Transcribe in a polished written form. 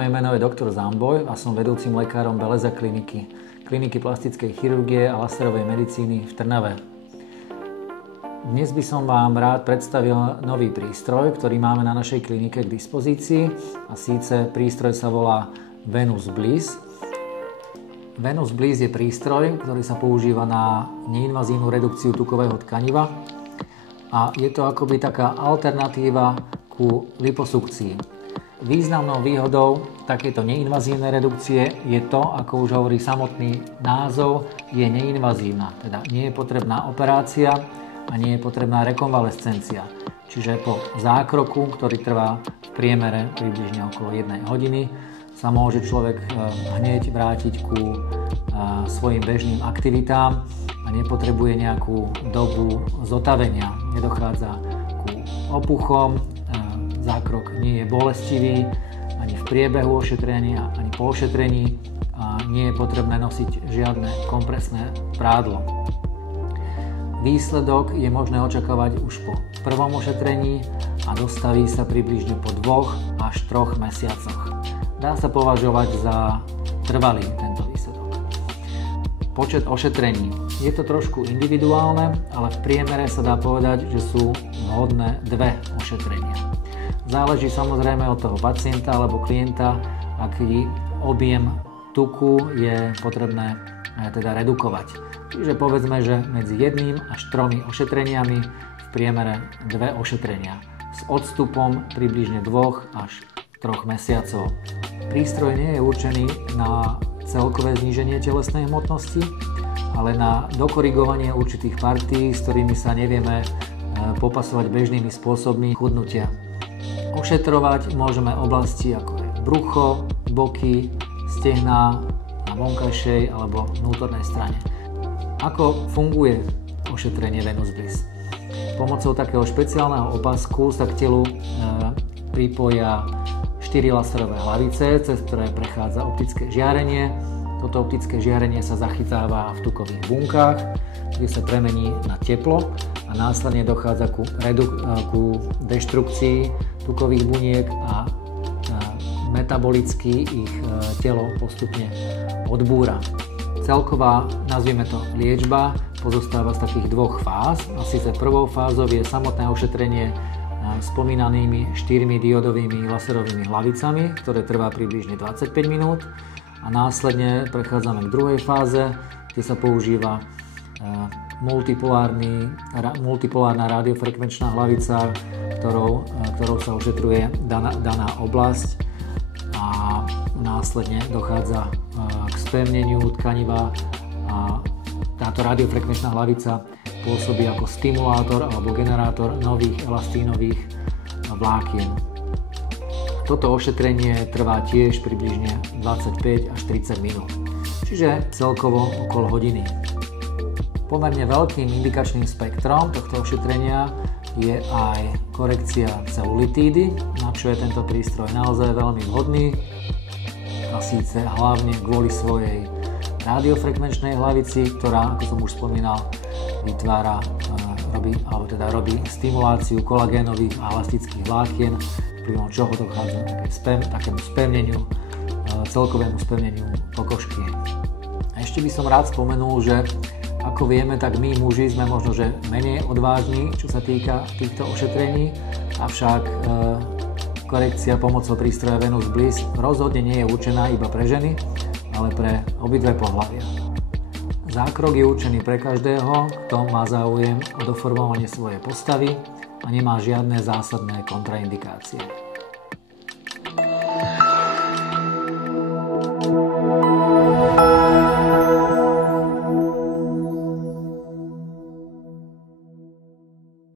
moje meno je doktor Zamboj a som vedúcim lekárom Beleza kliniky plastickej chirurgie a laserovej medicíny v Trnave. Dnes by som vám rád predstavil nový prístroj, ktorý máme na našej klinike k dispozícii, a síce prístroj sa volá Venus Bliss. Venus Bliss je prístroj, ktorý sa používa na neinvazívnu redukciu tukového tkaniva a je to akoby taká alternatíva ku liposukcii. Významnou výhodou takéto neinvazívnej redukcie je to, ako už hovorí samotný názov, je neinvazívna, teda nie je potrebná operácia a nie je potrebná rekonvalescencia. Čiže po zákroku, ktorý trvá v priemere približne okolo 1 hodiny, sa môže človek hneď vrátiť ku svojim bežným aktivitám a nepotrebuje nejakú dobu zotavenia. Nedochádza ku opuchom, zákrok nie je bolestivý ani v priebehu ošetrenia, ani po ošetrení a nie je potrebné nosiť žiadne kompresné prádlo. Výsledok je možné očakávať už po prvom ošetrení a dostaví sa približne po 2 až 3 mesiacoch. Dá sa považovať za trvalý tento výsledok. Počet ošetrení. Je to trošku individuálne, ale v priemere sa dá povedať, že sú vhodné 2 ošetrenia. Záleží samozrejme od toho pacienta alebo klienta, aký objem tuku je potrebné teda redukovať. Čiže povedzme, že medzi 1 až 3 ošetreniami, v priemere 2 ošetrenia s odstupom približne 2 až 3 mesiacov. Prístroj nie je určený na celkové zníženie telesnej hmotnosti, ale na dokorigovanie určitých partí, s ktorými sa nevieme popasovať bežnými spôsobmi chudnutia. Ošetrovať môžeme oblasti ako je brucho, boky, stehná na vonkajšej alebo vnútornej strane. Ako funguje ošetrenie Venus Bliss? Pomocou takého špeciálneho opasku sa k telu pripoja 4 laserové hlavice, cez ktoré prechádza optické žiarenie. Toto optické žiarenie sa zachytáva v tukových bunkách, kde sa premení na teplo a následne dochádza ku deštrukcii tukových buniek a metabolicky ich telo postupne odbúra. Celková, nazvime to liečba, pozostáva z takých 2 fáz. A síce prvou fázou je samotné ošetrenie spomínanými 4 diodovými laserovými hlavicami, ktoré trvá približne 25 minút. A následne prechádzame k druhej fáze, kde sa používa multipolárna radiofrekvenčná hlavica, ktorou sa ošetruje daná oblasť a následne dochádza k spevneniu tkaniva a táto radiofrekvenčná hlavica pôsobí ako stimulátor alebo generátor nových elastínových vlákien. Toto ošetrenie trvá tiež približne 25 až 30 minút, čiže celkovo okolo hodiny. Pomerne veľkým indikačným spektrom tohto ošetrenia je aj korekcia celulitídy, na čo je tento prístroj naozaj veľmi vhodný, a síce hlavne kvôli svojej radiofrekvenčnej hlavici, ktorá, ako som už spomínal, robí stimuláciu kolagénových a elastických vlákien, vplyvom čoho dochádza takému spevneniu, celkovému spevneniu pokožky. A ešte by som rád spomenul, že ako vieme, tak my muži sme možno že menej odvážni, čo sa týka týchto ošetrení, avšak korekcia pomocou prístroja Venus Bliss rozhodne nie je určená iba pre ženy, ale pre obidve pohlavia. Zákrok je určený pre každého, kto má záujem o doformovanie svojej postavy a nemá žiadne zásadné kontraindikácie.